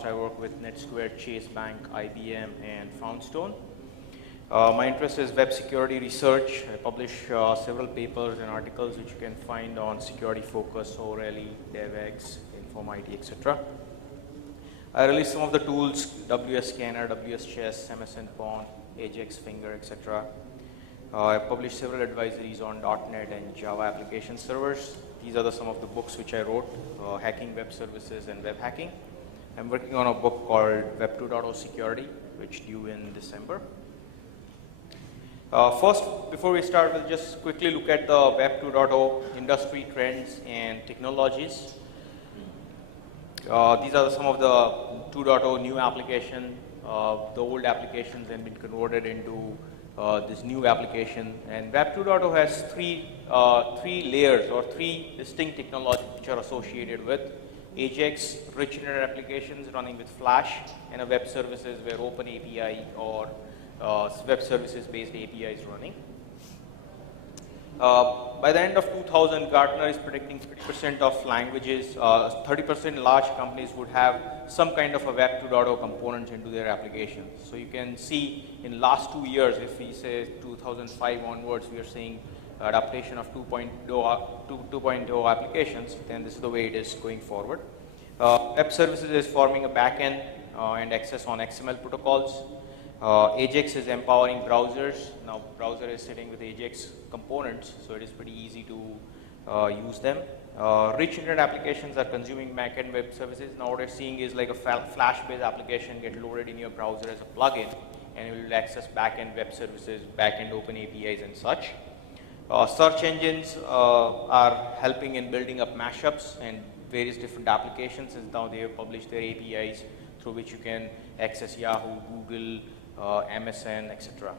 past, I worked with NetSquare, Chase Bank, IBM, and Foundstone. My interest is web security research. I publish several papers and articles which you can find on Security Focus, O'Reilly, DevX, Inform IT, etc. I release some of the tools: WS Scanner, WS Chess, MSN Pawn, AJAX Finger, etc. I published several advisories on .NET and Java application servers. These are some of the books which I wrote: Hacking Web Services and Web Hacking. I'm working on a book called Web 2.0 Security, which due in December. First, before we start, we'll just quickly look at the Web 2.0 industry trends and technologies. These are some of the 2.0 new application. The old applications have been converted into this new application, and Web 2.0 has three layers or three distinct technologies which are associated with: AJAX, rich internet applications running with Flash, and a web services where Open API or web services based API is running. By the end of 2000, Gartner is predicting 30% of languages, 30% large companies would have some kind of a Web 2.0 components into their applications. So you can see in last 2 years, if we say 2005 onwards, we are seeing adaptation of 2.0 applications, then this is the way it is going forward. Web services is forming a backend and access on XML protocols. AJAX is empowering browsers. Now browser is sitting with AJAX components, so it is pretty easy to use them. Rich internet applications are consuming backend web services. Now what we're seeing is like a Flash-based application get loaded in your browser as a plugin, and it will access backend web services, backend open APIs and such. Search engines are helping in building up mashups and various different applications, and now they have published their APIs through which you can access Yahoo, Google, MSN, etc.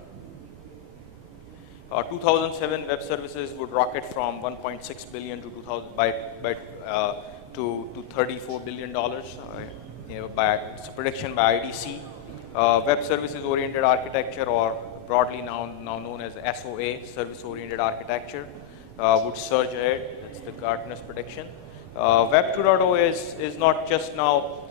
2007 web services would rocket from 1.6 billion to 2000 to $34 billion. It's a prediction by IDC. Web services oriented architecture, or broadly now known as SOA, service oriented architecture, would surge ahead. That's the Gartner's prediction. Web 2.0 is not just now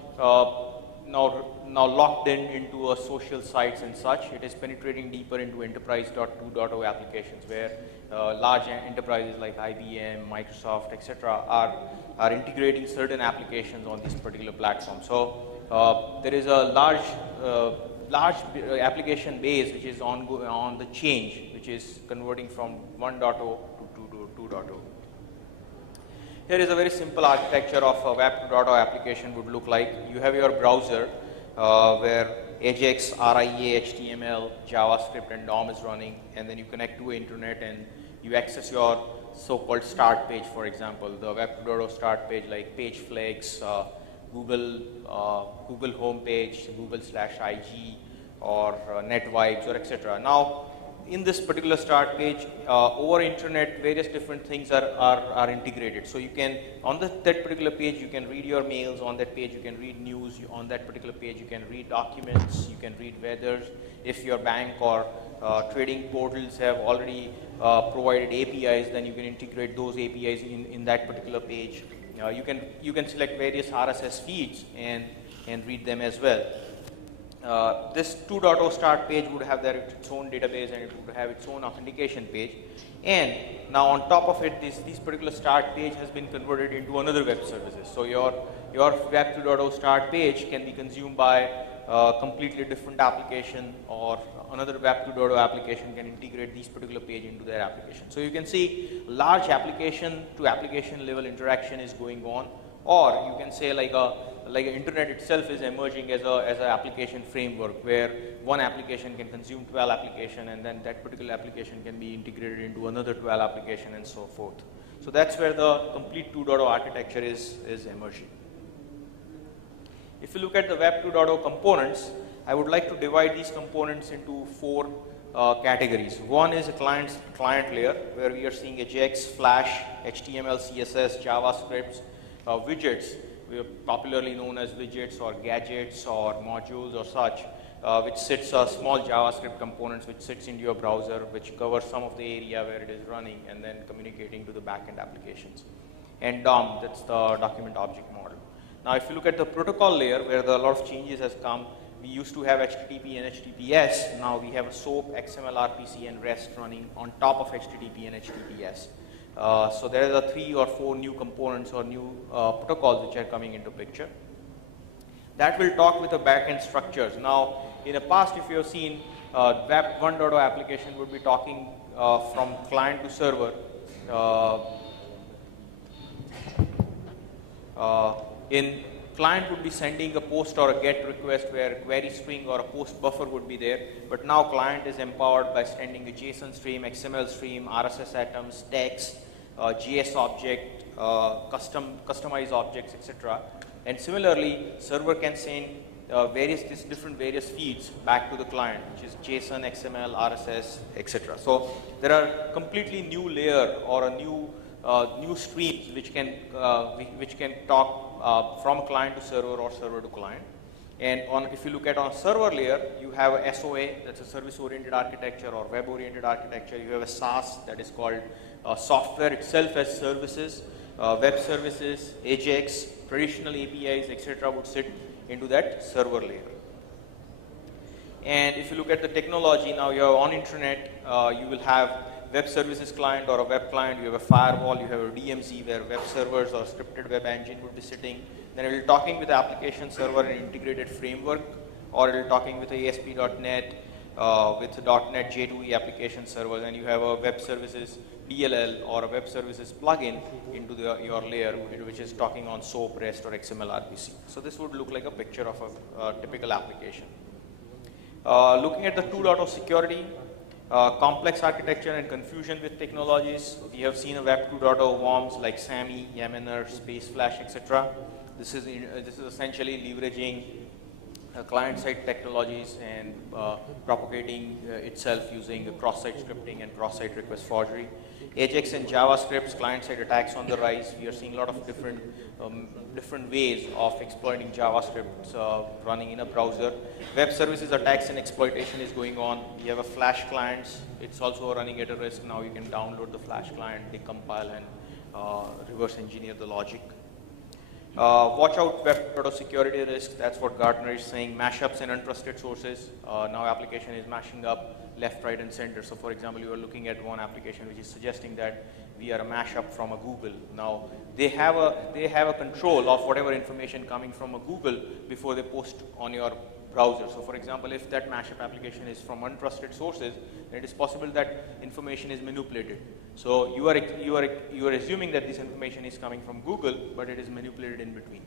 locked into social sites and such. It is penetrating deeper into enterprise 2.0 applications, where large enterprises like IBM, Microsoft, etc. are integrating certain applications on this particular platform. So there is a large application base which is on the change, which is converting from 1.0 to 2.0. Here is a very simple architecture of a Web 2.0 application would look like. You have your browser where AJAX, RIA, HTML, JavaScript, and DOM is running, and then you connect to internet and you access your so-called start page. For example, the Web 2.0 start page like Page Flex, Google homepage, Google/IG, or NetVibes, or etc. Now, in this particular start page, over internet, various different things are integrated. So you can, on that particular page, you can read your mails. On that page, you can read news. On that particular page, you can read documents. You can read weather. If your bank or trading portals have already provided APIs, then you can integrate those APIs in that particular page. You can select various RSS feeds and read them as well. This 2.0 start page would have its own database, and it would have its own authentication page. And now on top of it, this particular start page has been converted into another web services. So your Web 2.0 start page can be consumed by a completely different application, or another Web 2.0 application can integrate this particular page into their application. So you can see large application to application level interaction is going on, or you can say like internet itself is emerging as an application framework, where one application can consume 12 applications, and then that particular application can be integrated into another 12 application, and so forth. So that's where the complete 2.0 architecture is emerging. If you look at the Web 2.0 components, I would like to divide these components into 4 categories. One is a client layer, where we are seeing AJAX, Flash, HTML, CSS, JavaScript, widgets, popularly known as widgets or gadgets or modules or such, which sits small JavaScript components which sits into your browser, which covers some of the area where it is running and then communicating to the backend applications. And DOM, that's the document object model. Now, if you look at the protocol layer, where a lot of changes has come, we used to have HTTP and HTTPS. Now we have a SOAP, XML, RPC, and REST running on top of HTTP and HTTPS. So there are 3 or 4 new components or new protocols which are coming into picture. That will talk with the backend structures. Now, in the past, if you have seen, Web 1.0 application would be talking from client to server. In client would be sending a post or a get request where a query string or a post buffer would be there, but now client is empowered by sending a JSON stream, XML stream, RSS atoms, text, JS object, customized objects, etc. And similarly, server can send various feeds back to the client, which is JSON, XML, RSS, etc. So there are completely new layer or a new streams which can talk from client to server or server to client. And if you look at on a server layer, you have a SOA, that's a service-oriented architecture or web-oriented architecture. You have a SaaS, that is called software itself as services, web services, AJAX, traditional APIs, etc. would sit into that server layer. And if you look at the technology, now you have on internet, you will have web services client or a web client, you have a firewall, you have a DMZ where web servers or scripted web engine would be sitting. Then it will be talking with the application server and integrated framework, or it will be talking with ASP.NET, with .NET J2E application servers, and you have a web services DLL or a web services plugin into your layer, which is talking on SOAP, REST, or XML RPC. So this would look like a picture of a typical application. Looking at the 2.0 security, complex architecture and confusion with technologies. We have seen a Web 2.0 worms like SAMI, Yammer, Spaceflash, etc. This is essentially leveraging client-side technologies and propagating itself using cross-site scripting and cross-site request forgery. AJAX and JavaScript, client-side attacks on the rise. We are seeing a lot of different ways of exploiting JavaScript running in a browser. Web services attacks and exploitation is going on. We have a Flash clients. It's also running at a risk. Now you can download the Flash client, decompile, and reverse engineer the logic. Watch out Web 2.0 security risks. That's what Gartner is saying. Mashups and untrusted sources. Now application is mashing up left, right, and center. So for example, you are looking at one application which is suggesting that we are a mashup from a Google. Now they have a control of whatever information coming from a Google before they post on your browser. So for example, if that mashup application is from untrusted sources, then it is possible that information is manipulated. So you are assuming that this information is coming from Google, but it is manipulated in between.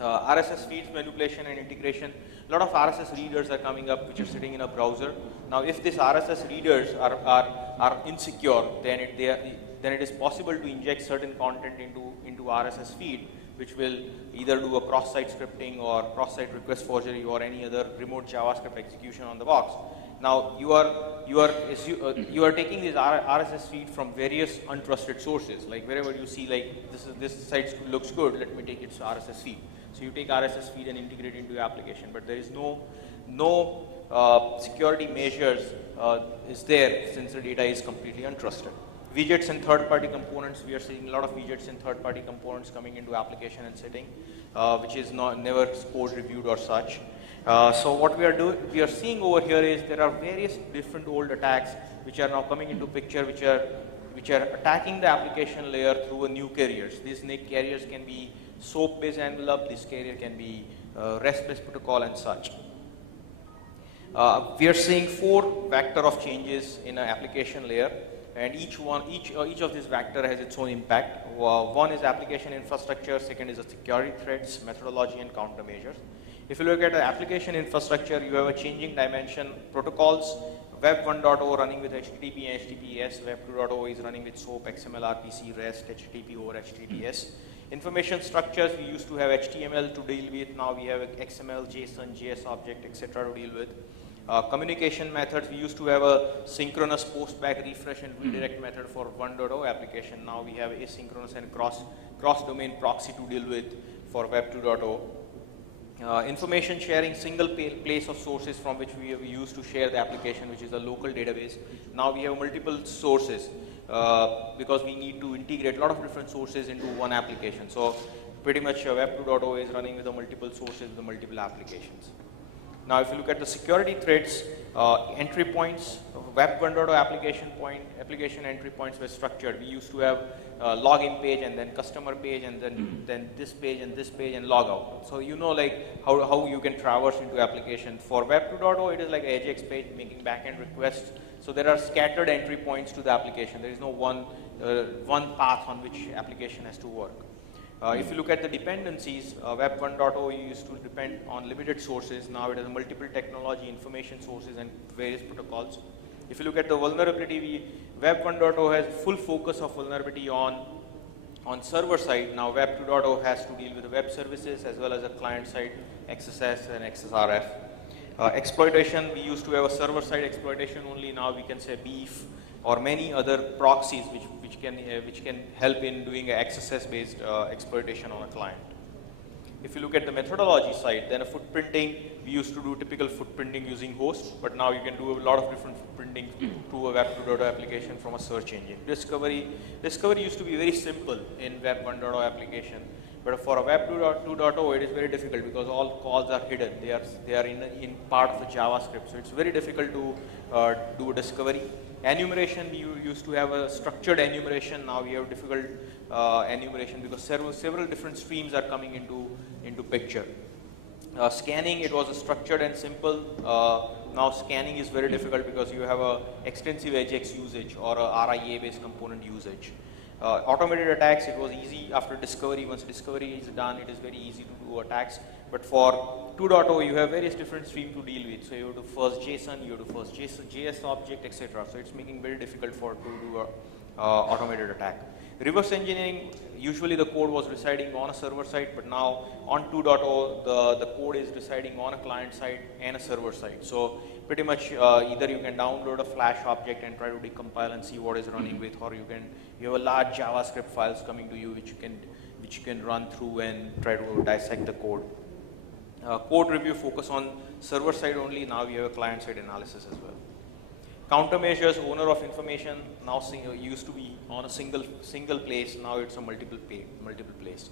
RSS feeds manipulation and integration. A lot of RSS readers are coming up which are sitting in a browser. Now if these RSS readers are insecure, then it is possible to inject certain content into RSS feed, which will either do a cross-site scripting or cross-site request forgery or any other remote JavaScript execution on the box. Now you are taking this RSS feed from various untrusted sources. Like wherever you see like this site looks good, let me take its RSS feed. So you take RSS feed and integrate it into your application, but there is no security measures is there since the data is completely untrusted. Widgets and third-party components. We are seeing a lot of widgets and third-party components coming into application and sitting, which is never code reviewed or such. So what we are seeing over here is there are various different old attacks which are now coming into picture, which are attacking the application layer through a new carriers. These carriers can be SOAP-based envelope. This carrier can be REST-based protocol and such. We are seeing 4 vector of changes in an application layer, and each of these vector has its own impact. One is application infrastructure. Second is the security threats, methodology, and countermeasures. If you look at the application infrastructure, you have a changing dimension. Protocols, Web 1.0 running with HTTP and HTTPS. Web 2.0 is running with SOAP, XML, RPC, REST, HTTP over HTTPS. Information structures, we used to have HTML to deal with. Now we have XML, JSON, JS object, etc. to deal with. Communication methods, we used to have a synchronous post-back refresh and redirect method for 1.0 application. Now we have asynchronous and cross-domain proxy to deal with for Web 2.0. Information sharing, single place of sources from which we used to share the application, which is a local database. Now we have multiple sources because we need to integrate a lot of different sources into one application. So pretty much Web 2.0 is running with the multiple sources, the multiple applications. Now, if you look at the security threats, entry points, Web 1.0 application entry points were structured. We used to have login page and then customer page and then this page and logout. So you know like how you can traverse into application. For Web 2.0, it is like AJAX page making backend requests. So there are scattered entry points to the application. There is no one path on which application has to work. If you look at the dependencies, Web 1.0 used to depend on limited sources. Now it has multiple technology, information sources, and various protocols. If you look at the vulnerability, Web 1.0 has full focus of vulnerability on server side. Now Web 2.0 has to deal with the web services as well as the client side XSS and XSRF. Exploitation, we used to have a server side exploitation only. Now we can say Beef or many other proxies which can help in doing a XSS based exploitation on a client. If you look at the methodology side, then a footprinting, we used to do typical footprinting using hosts, but now you can do a lot of different footprinting through a Web 2.0 application from a search engine. Discovery used to be very simple in Web 1.0 application, but for a Web 2.0 it is very difficult because all calls are hidden. They are in part of the JavaScript, so it's very difficult to do discovery. Enumeration, you used to have a structured enumeration. Now we have difficult enumeration because several different streams are coming into picture. Scanning, it was a structured and simple. Now scanning is very difficult because you have a extensive AJAX usage or a RIA based component usage. Automated attacks, it was easy after discovery. Once discovery is done, it is very easy to do attacks. But for 2.0, you have various different streams to deal with. So you have to first JSON, you have to first JS object, etc. So it's making very difficult to do a automated attack. Reverse engineering, usually the code was residing on a server side, but now on 2.0, the code is residing on a client side and a server side. So pretty much either you can download a Flash object and try to decompile and see what is running with, or you have a large JavaScript files coming to you which you can run through and try to dissect the code. Code review focus on server side only. Now we have a client side analysis as well. Countermeasures, owner of information, now used to be on a single place. Now it's a multiple place.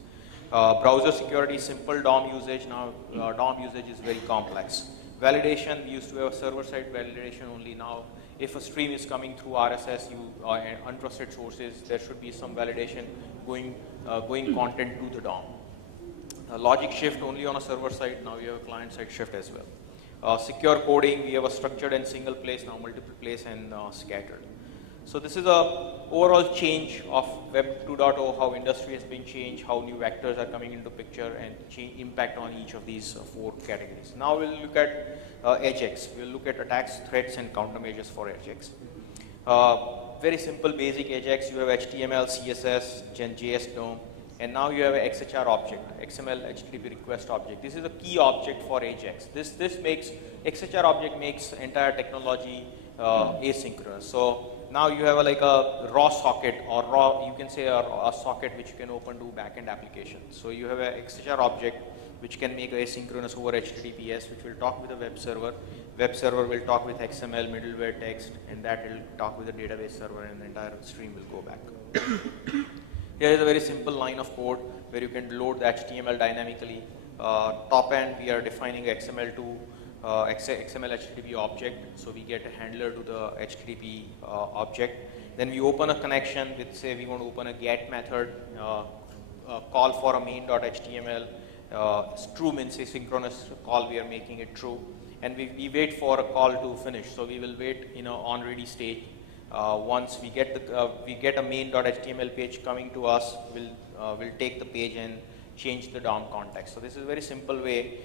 Browser security, simple DOM usage. Now DOM usage is very complex. Validation, we used to have a server side validation only. Now if a stream is coming through RSS, and untrusted sources, there should be some validation going content to the DOM. Logic shift only on a server side. Now we have a client side shift as well. Secure coding, we have a structured and single place, now multiple place and scattered. So this is a overall change of Web 2.0, how industry has been changed, how new vectors are coming into picture and impact on each of these 4 categories. Now we'll look at AJAX. We'll look at attacks, threats and countermeasures for AJAX. Very simple basic AJAX, you have HTML, CSS, JS DOM. And now you have an XHR object, XML HTTP request object. This is a key object for AJAX. This makes, XHR object makes entire technology asynchronous. So now you have like a raw socket or you can say a socket which you can open to backend applications. So you have an XHR object which can make asynchronous over HTTPS, which will talk with the web server. Web server will talk with XML, middleware text, and that will talk with the database server, and the entire stream will go back. Here is a very simple line of code where you can load the HTML dynamically. Top end, we are defining XML to XML HTTP object, so we get a handler to the HTTP object. Then we open a connection with, say, we want to open a get method, call for a main.html. True means asynchronous call, we are making it true. And we wait for a call to finish. So we will wait in an on ready state. Once we get a main.html page coming to us, we'll take the page and change the DOM context. So this is a very simple way.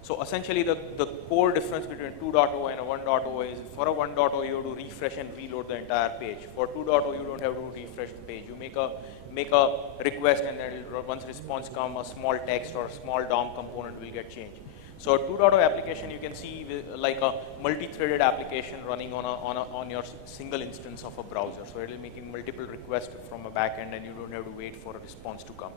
So essentially the core difference between 2.0 and a 1.0 is, for a 1.0 you have to refresh and reload the entire page. For 2.0 you don't have to refresh the page. You make a request, and then once response comes, a small text or a small DOM component will get changed. So a 2.0 application, you can see like a multi-threaded application running on your single instance of a browser. So it is making multiple requests from a backend, and you don't have to wait for a response to come.